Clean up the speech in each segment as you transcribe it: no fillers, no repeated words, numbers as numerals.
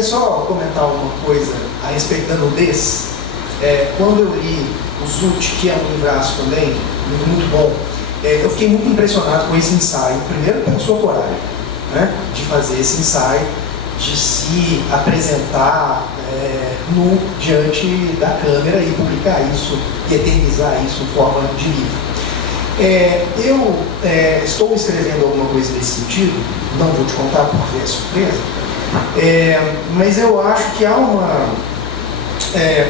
Só comentar uma coisa a respeito da nudez. Quando eu li o Zut, que é um livraço também, muito bom, eu fiquei muito impressionado com esse ensaio. Primeiro, pela sua coragem, né, de fazer esse ensaio, de se apresentar nu diante da câmera e publicar isso, e eternizar isso em forma de livro. Eu estou escrevendo alguma coisa nesse sentido, não vou te contar porque é surpresa, mas eu acho que há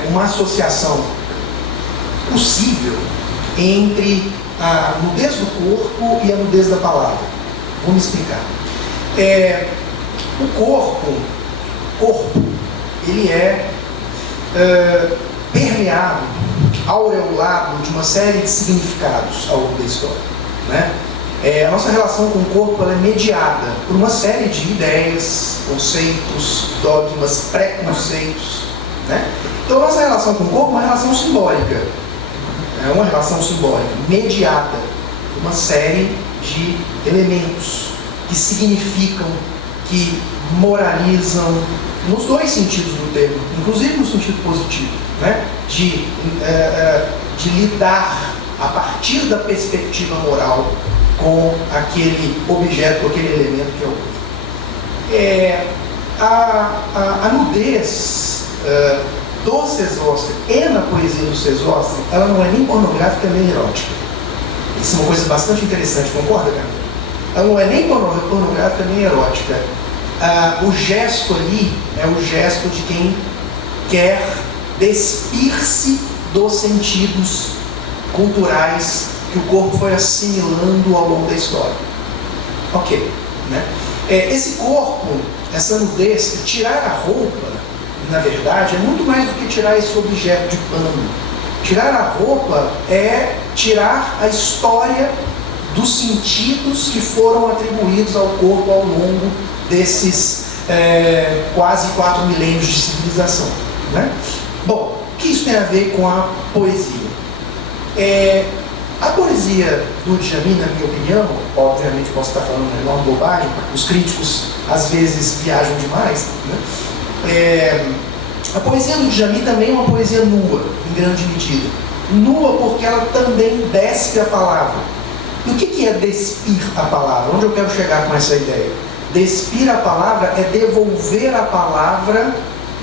uma associação possível entre a nudez do corpo e a nudez da palavra. Vou me explicar. O corpo, ele é permeado, aureolado de uma série de significados ao longo da história, né? A nossa relação com o corpo ela é mediada por uma série de ideias, conceitos, dogmas, preconceitos, né? Então a nossa relação com o corpo é uma relação simbólica, é uma relação simbólica, mediada por uma série de elementos que significam, que moralizam, nos dois sentidos do termo, inclusive no sentido positivo, né? De lidar a partir da perspectiva moral com aquele objeto, aquele elemento que é o corpo. A nudez do Sesostri e na poesia do Sesostri, ela não é nem pornográfica nem erótica. Isso é uma coisa bastante interessante, concorda, Camila? Ela não é nem pornográfica nem erótica. O gesto ali é o gesto de quem quer despir-se dos sentidos culturais que o corpo foi assimilando ao longo da história. Ok, né? Esse corpo, essa nudez, tirar a roupa, na verdade, é muito mais do que tirar esse objeto de pano. Tirar a roupa é tirar a história dos sentidos que foram atribuídos ao corpo ao longo desses quase 4 milênios de civilização, né? Bom, o que isso tem a ver com a poesia? A poesia do Djamil, na minha opinião, obviamente posso estar falando uma enorme bobagem, os críticos às vezes viajam demais, né? A poesia do Djamil também é uma poesia nua, em grande medida. Nua porque ela também despe a palavra. E o que é despir a palavra? Onde eu quero chegar com essa ideia? Despir a palavra é devolver a palavra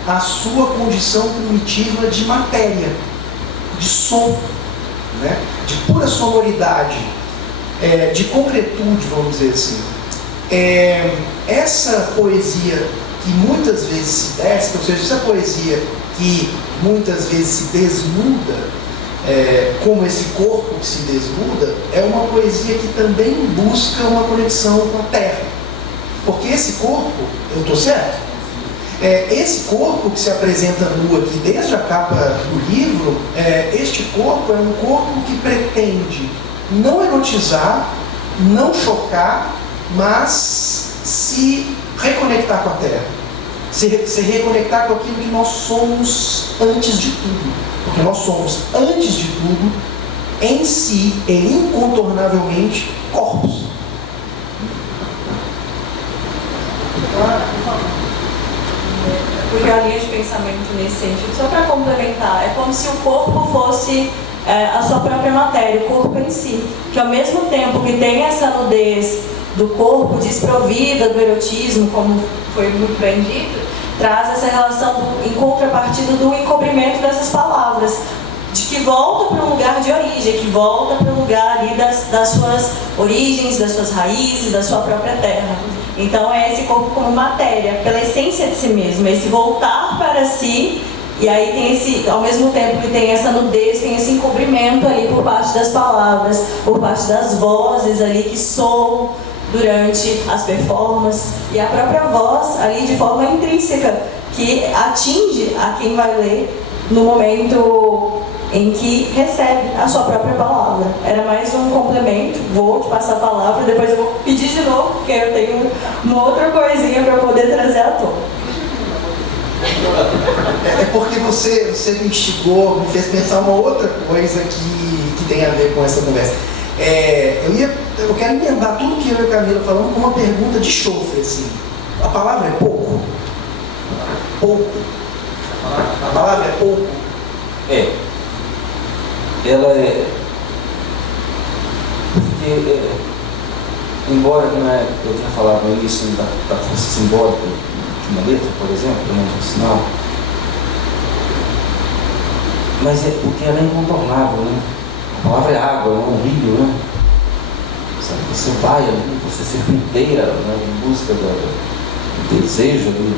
à sua condição primitiva de matéria, de som, né? De pura sonoridade, de concretude, vamos dizer assim. Essa poesia que muitas vezes se despe, ou seja, essa poesia que muitas vezes se desnuda, como esse corpo que se desnuda, é uma poesia que também busca uma conexão com a terra. Porque esse corpo, eu estou certo? Esse corpo que se apresenta nu aqui desde a capa do livro, este corpo é um corpo que pretende não erotizar, não chocar, mas se reconectar com a terra, se reconectar com aquilo que nós somos antes de tudo, porque nós somos antes de tudo, em si e incontornavelmente, corpos. Porque a linha de pensamento nesse sentido, só para complementar, é como se o corpo fosse a sua própria matéria, o corpo em si, que ao mesmo tempo que tem essa nudez do corpo desprovida do erotismo, como foi muito bem dito, traz essa relação em contrapartida do encobrimento dessas palavras, de que volta para um lugar de origem, que volta para um lugar ali das suas origens, das suas raízes, da sua própria terra. Então é esse corpo como matéria, pela essência de si mesmo, esse voltar para si, e aí tem esse, ao mesmo tempo que tem essa nudez, tem esse encobrimento ali por parte das palavras, por parte das vozes ali que soam durante as performances, e a própria voz ali de forma intrínseca, que atinge a quem vai ler no momento em que recebe a sua própria palavra. Era mais um complemento, vou te passar a palavra, depois eu vou pedir de novo, porque eu tenho uma outra coisinha para poder trazer à tona. Porque você me instigou, me fez pensar uma outra coisa que tem a ver com essa conversa. Eu quero emendar tudo que eu e a Camila falamos com uma pergunta de chofre, assim. A palavra é pouco? pouco. A palavra é pouco. Ela é. Porque, embora eu tenha falado no início da força simbólica de uma letra, por exemplo, de um sinal, mas é porque ela é incontornável, né? A palavra é água, é um rio, né? Você vai ali, você serpenteia, né, em busca do desejo ali,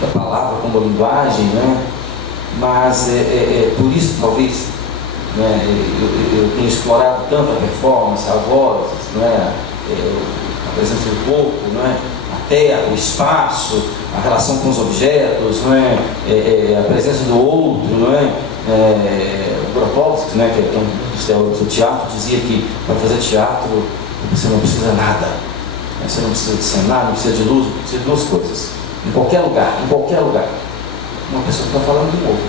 da palavra como linguagem, né? Mas por isso, talvez, né, eu tenho explorado tanto a performance, a voz, né, a presença do corpo, né, a terra, o espaço, a relação com os objetos, né, a presença do outro, né, o Grotowski, né, que é um dos teóricos do teatro, dizia que para fazer teatro você não precisa nada, né, você não precisa de cenário, não precisa de luz, precisa de duas coisas, em qualquer lugar, uma pessoa está falando do outro,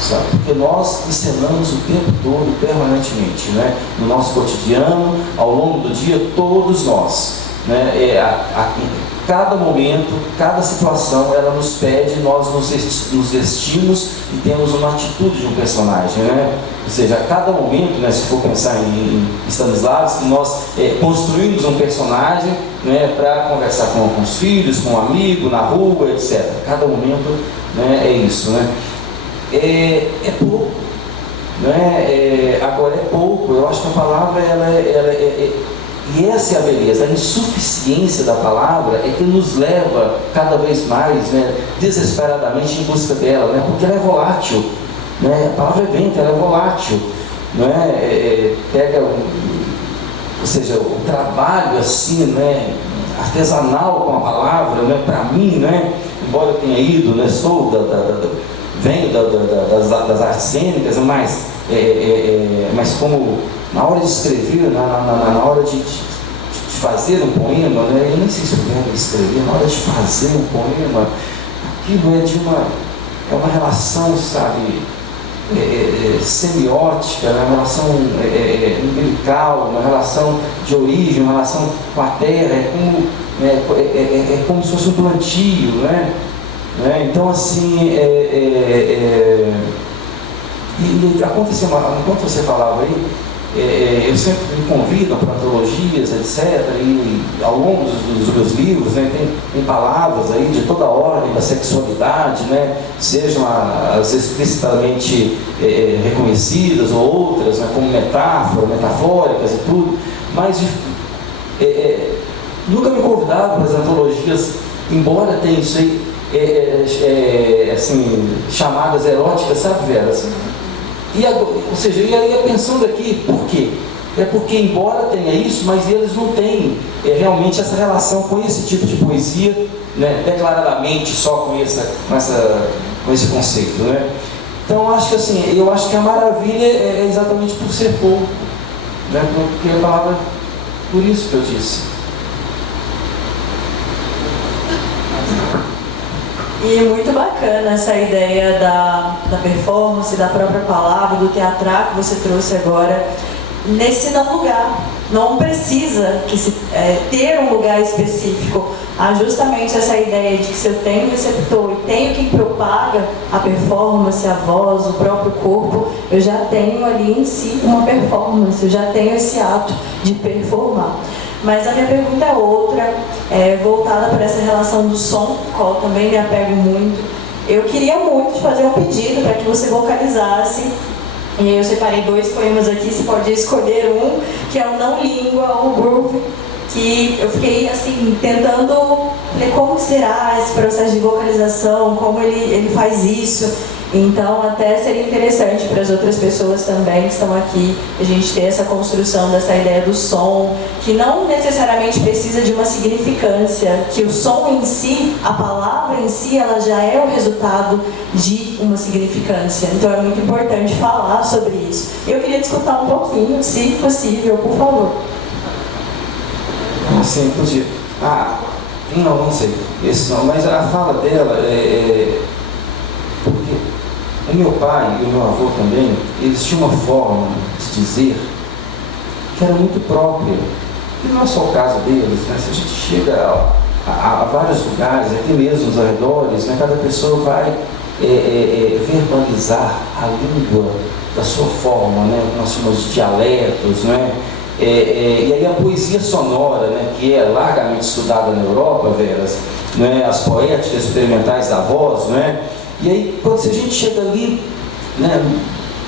sabe? Porque nós encenamos o tempo todo, permanentemente, né? No nosso cotidiano, ao longo do dia, todos nós, né? Cada momento, cada situação, ela nos pede, nós nos vestimos e temos uma atitude de um personagem, né? Ou seja, a cada momento, né, se for pensar em Stanislavski, nós construímos um personagem, né, para conversar com os filhos, com um amigo, na rua, etc. Cada momento, né, é isso, né? É pouco, né? Agora é pouco. Eu acho que a palavra e essa é a beleza, a insuficiência da palavra é que nos leva cada vez mais, né, desesperadamente em busca dela, né, porque ela é volátil, né, a palavra é vento, ela é volátil, né, ou seja, o trabalho assim, né, artesanal com a palavra, né, para mim, né, embora eu tenha ido, né, venho das artes cênicas, mas como na hora de escrever, na hora de fazer um poema, né, eu nem sei se eu quero escrever, na hora de fazer um poema, aquilo é uma relação, sabe, semiótica, uma relação umbilical, uma relação de origem, uma relação com a terra, é como se fosse um plantio, né? Então, assim, e aconteceu, enquanto você falava aí, eu sempre me convido para antologias, etc., e ao longo dos meus livros, né, tem palavras aí de toda a ordem da sexualidade, né, sejam as explicitamente reconhecidas ou outras, né, como metafóricas e tudo, mas nunca me convidaram para as antologias, embora tenha isso aí, assim, chamadas eróticas, sabe, Vera? Assim, ou seja, eu ia pensando aqui, por quê? É porque, embora tenha isso, mas eles não têm realmente essa relação com esse tipo de poesia, né, declaradamente só com esse conceito, né? Então, eu acho que a maravilha é exatamente por ser pouco, né? Porque a palavra, por isso que eu disse. E muito bacana essa ideia da performance, da própria palavra, do teatral que você trouxe agora, nesse não lugar. Não precisa ter um lugar específico. Há justamente essa ideia de que se eu tenho receptor e tenho quem propaga a performance, a voz, o próprio corpo, eu já tenho ali em si uma performance, eu já tenho esse ato de performar. Mas a minha pergunta é outra, voltada para essa relação do som, qual também me apego muito. Eu queria muito te fazer um pedido para que você vocalizasse, e eu separei 2 poemas aqui, você pode escolher um, que é o Não Língua, o Groove, que eu fiquei assim, tentando ver como será esse processo de vocalização, como ele faz isso. Então, até seria interessante para as outras pessoas também que estão aqui, a gente ter essa construção dessa ideia do som, que não necessariamente precisa de uma significância, que o som em si, a palavra em si, ela já é o resultado de uma significância. Então, é muito importante falar sobre isso. Eu queria discutir um pouquinho, se possível, por favor. Sim, podia. Não sei. Esse não, mas a fala dela porque o meu pai e o meu avô também, eles tinham uma forma de dizer que era muito própria. E não é só o caso deles, né? Se a gente chega há vários lugares, aqui mesmo nos arredores, né, cada pessoa vai verbalizar a língua da sua forma, né, nós chamamos de dialetos, né? E aí a poesia sonora, né, que é largamente estudada na Europa, Veras, né, as poéticas experimentais da voz, né? E aí quando a gente chega ali, né,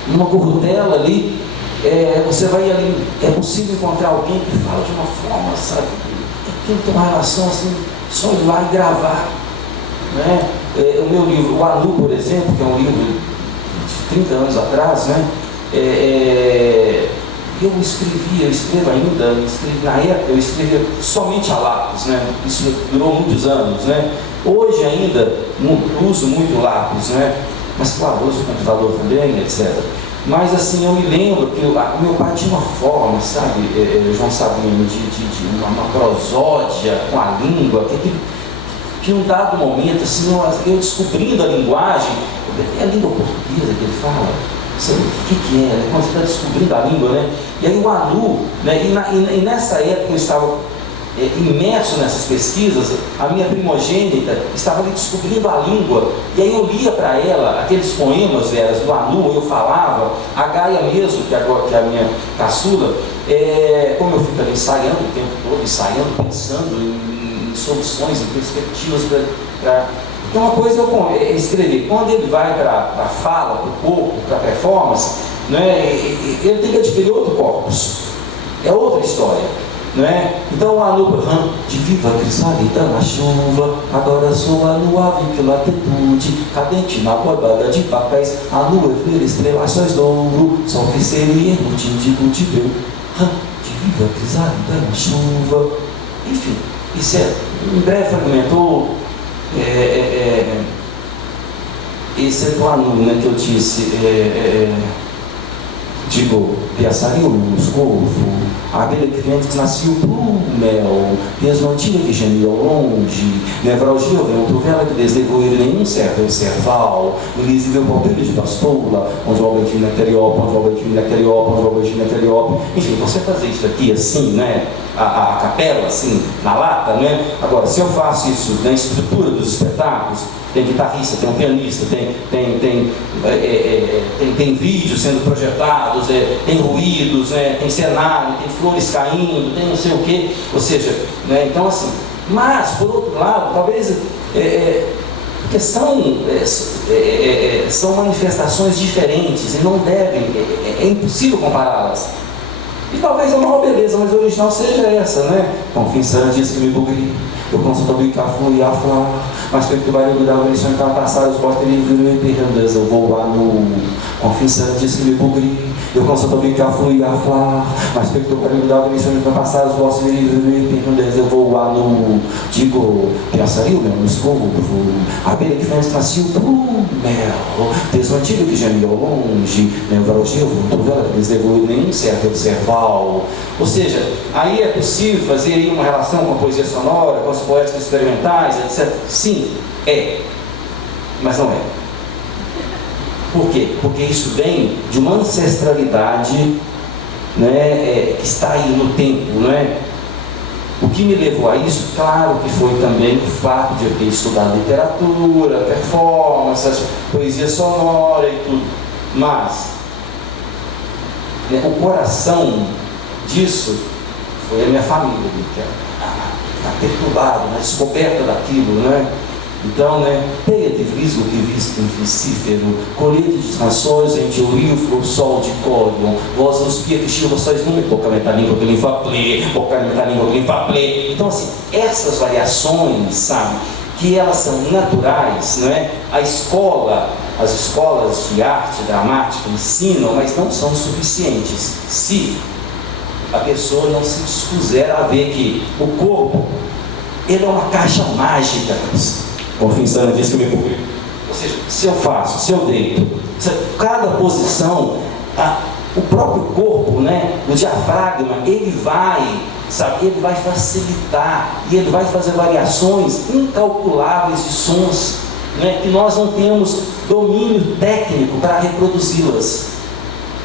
numa currutela ali, você vai ali, é possível encontrar alguém que fala de uma forma, sabe, que tem uma relação assim, só ir lá e gravar, né? O meu livro, o Anu, por exemplo, que é um livro de 30 anos atrás, né? Eu escrevo ainda, na época eu escrevia somente a lápis, né? Isso durou muitos anos, né? Hoje ainda não uso muito lápis, né? Mas claro, uso o computador também, etc. Mas assim, eu me lembro que meu pai tinha uma forma, sabe, João Sabino, de uma prosódia com a língua, que num dado momento, assim, eu descobrindo a linguagem, é a língua portuguesa que ele fala, sabe, o que é, né? Quando você está descobrindo a língua, né? E aí o Anu, né? E nessa época eu estava imerso nessas pesquisas, a minha primogênita estava ali descobrindo a língua, e aí eu lia para ela aqueles poemas Veras, do Anu, eu falava, a Gaia mesmo, que é a minha caçula, como eu fico ali ensaiando o tempo todo, ensaiando, pensando em soluções, em perspectivas para... Então uma coisa é escrever, quando ele vai para a fala, para o corpo, para a performance, né, ele tem que adquirir outro corpus, é outra história. Né? Então o Anu, de viva crisalida na chuva, agora sou a lua, que latitude, cadente na bordada de papéis, a lua é estrela, sóis do ouro, sol que seria ermo, tindigo de breu, de viva crisalida na chuva. Enfim, isso é um breve fragmento. Esse é do Anu, né, que eu disse. Digo, piaçaria o corvo, a abelha que vento nasceu pro mel, desmantilha que gemia ao longe, nevralgia o vento, vela que deslevou ele nenhum servo serval, invisível palpilho de pastoula, onde o albertino é carioca, onde o albertino é carioca, onde o albertino é carioca. Enfim, você fazer isso aqui assim, né, a capela assim, na lata, né? Agora, se eu faço isso na estrutura dos espetáculos, tem guitarrista, tem um pianista, tem vídeos sendo projetados, tem ruídos, né, tem cenário, tem flores caindo, tem não sei o quê, ou seja, né, então assim, mas por outro lado, talvez, porque são manifestações diferentes e não devem, é impossível compará-las. E talvez a maior beleza, mas a original seja essa, né? Confissão diz que me bugri, eu consulto o bicafu e a flor, mas pelo que vai mudar a eleição então passar os postos ele virou e perrandas, eu vou lá no confissão diz que me bugri, eu consulto o bicafu e a flor, mas pelo que vai mudar a eleição então passar os postos ele virou e perrandas, eu vou lá no digo, pensaria o meu no escovo, a abelha que fez nasceu pro mel, desmantilho que gemia ao longe, nevralgia, vela que deslevou nenhum servo serval. Ou seja, aí é possível fazer aí uma relação com a poesia sonora, com as poéticas experimentais, etc. Sim, mas não é. Por quê? Porque isso vem de uma ancestralidade, né, que está aí no tempo, né? O que me levou a isso, claro que foi também o fato de eu ter estudado literatura, performance, poesia sonora e tudo, mas né, o coração disso foi a minha família, que está perturbado, na descoberta daquilo, né? Então, né, teia de visgo que visto em Ficífero, colete de canções em teoria, flor sol de códion, voz nos pia que chiva sóis nome, boca metalíngua que limpa plê, boca metalíngua que limpa plê. Então, assim, essas variações, sabe, que elas são naturais, né? As escolas de arte dramática ensinam, mas não são suficientes se a pessoa não se dispuser a ver que o corpo, ele é uma caixa mágica. Confissão diz que me publico. Ou seja, se eu faço, se eu deito, cada posição, o próprio corpo, né, o diafragma, ele vai facilitar e ele vai fazer variações incalculáveis de sons, né, que nós não temos domínio técnico para reproduzi-las.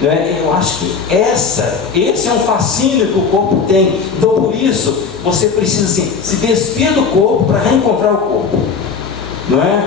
Não é? Eu acho que esse é um fascínio que o corpo tem. Então, por isso, você precisa assim, se despir do corpo para reencontrar o corpo. Não é?